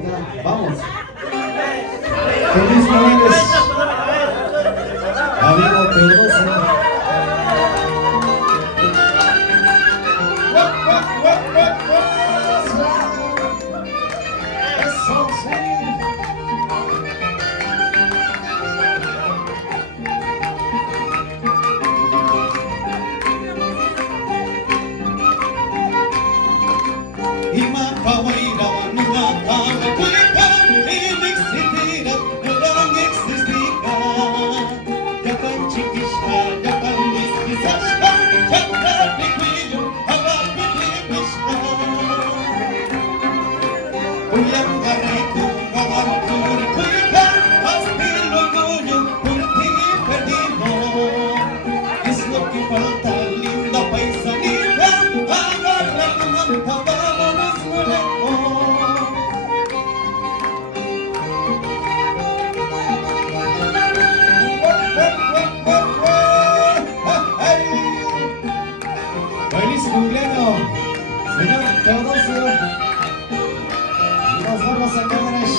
América. Vamos. Feliz Morales. Amigo Pedrosa. Feliz cumpleaños, señor Teodosio. Y nos vamos a Cámaras.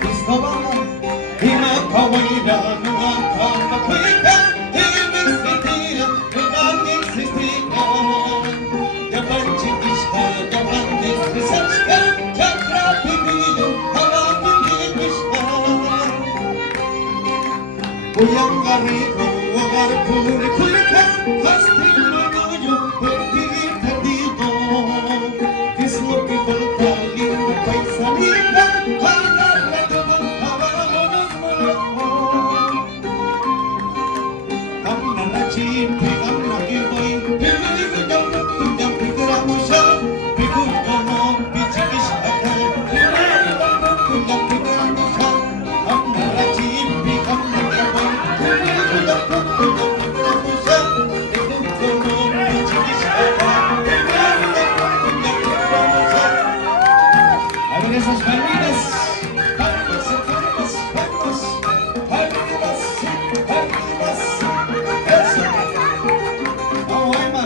Discobanda. Y me acabo ir a una cuica. Y me existirá, no existirá. Ya van chiquisca, ya van despisachka. Ya rapidillo, a la pipishka. Uyanga rico, hogar pure cuica. Castillo. Perdido, ¿qué es lo que falta? Lindo paisanita, agarra de manta, vámonos molejos. Gamna la chimpi, gamna que voy, pico ya picamos ya, pico como pichiquishaka, pico ya picamos ya, gamna la chimpi, gamna que voy, pico ya picamos ya. Esas palmitas, palmas, palmas, palmas, palmas, palmas, eso. Vamos, Emma.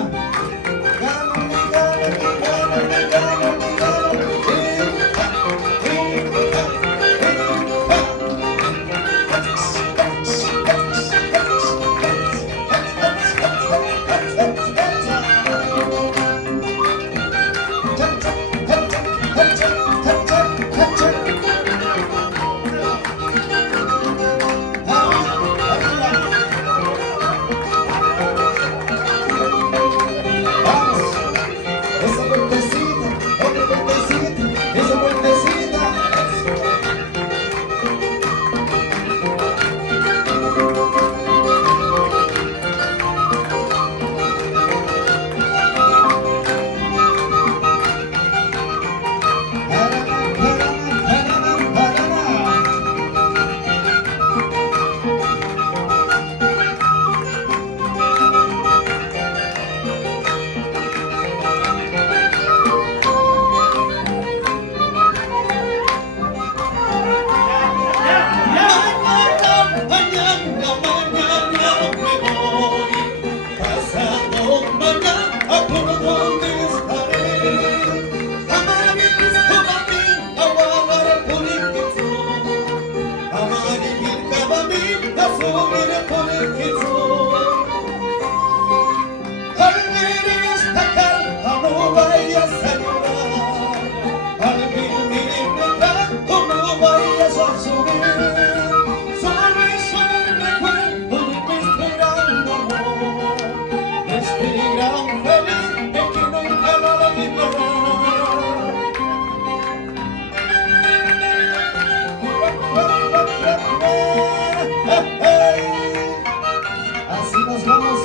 Así nos vamos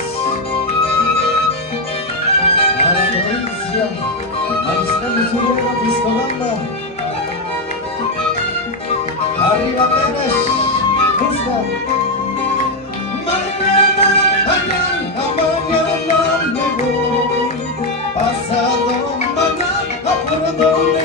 a la provincia, Mariscal Surero, Discobanda. Arriba Tenes, busca. Mañana me voy, pasado mañana, por donde